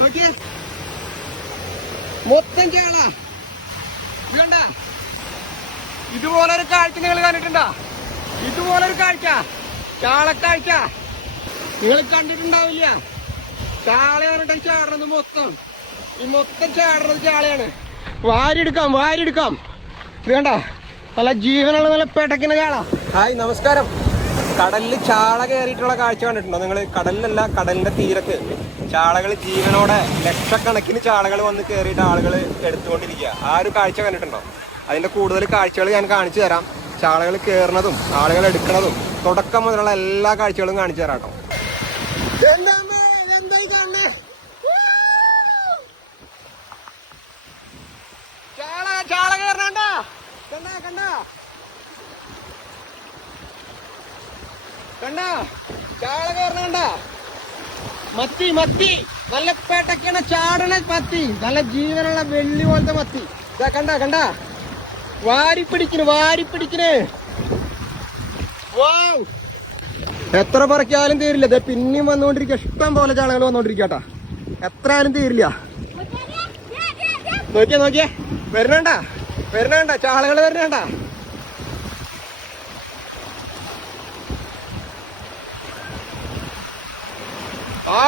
നോക്കിയേ, മൊത്തം ചാള. കണ്ട, ഇതുപോലൊരു കാഴ്ച നിങ്ങൾ കണ്ടിട്ടുണ്ടോ? ഇതുപോലൊരു കാഴ്ച, ചാളക്കാഴ്ച നിങ്ങൾ കണ്ടിട്ടുണ്ടാവില്ല. ചാള പറഞ്ഞിട്ട് ചാടുന്നത് മൊത്തം, ഈ മൊത്തം ചാടുന്നത് ചാളയാണ്. വാരിയെടുക്കാം, വാരിയെടുക്കാം. ഇത് കണ്ട, നല്ല ജീവനുള്ള നല്ല പെടക്കുന്ന ചാള. ഹായ്, നമസ്കാരം. കടലിൽ ചാള കയറിയിട്ടുള്ള കാഴ്ച കണ്ടിട്ടുണ്ടോ നിങ്ങൾ? കടലിലല്ല, കടലിന്റെ തീരത്ത് ചാളകൾ ജീവനോടെ ലക്ഷക്കണക്കിന് ചാളകൾ വന്ന് കയറിയിട്ട് ആളുകൾ എടുത്തുകൊണ്ടിരിക്കുക. ആ ഒരു കാഴ്ച കണ്ടിട്ടുണ്ടോ? അതിന്റെ കൂടുതൽ കാഴ്ചകൾ ഞാൻ കാണിച്ചു തരാം. ചാളകൾ കയറുന്നതും ആളുകൾ എടുക്കുന്നതും തുടക്കം മുതലുള്ള എല്ലാ കാഴ്ചകളും കാണിച്ചു തരാം കേട്ടോ. ചാള കയറണ കണ്ട കണ്ട കണ്ട, ചാള കയറണ. മത്തി, മത്തി നല്ല പേട്ടക്കാണ് ചാടണ മത്തി, നല്ല ജീവനുള്ള വെള്ളി പോലത്തെ മത്തി. ഇതാ കണ്ട കണ്ട, വാരിപ്പിടിക്കണ്, വാരിപ്പിടിക്കണ്. വാവ്, എത്ര പറക്കാലും തീരില്ല. ഇത് പിന്നെയും വന്നുകൊണ്ടിരിക്കുക, ഇഷ്ടം പോലെ ചാളകൾ വന്നോണ്ടിരിക്കട്ടാ, എത്ര ആയാലും തീരില്ല. നോക്കിയേ, നോക്കിയേ, വരണണ്ട, വരണണ്ട, ചാളകൾ വരണണ്ട. ആ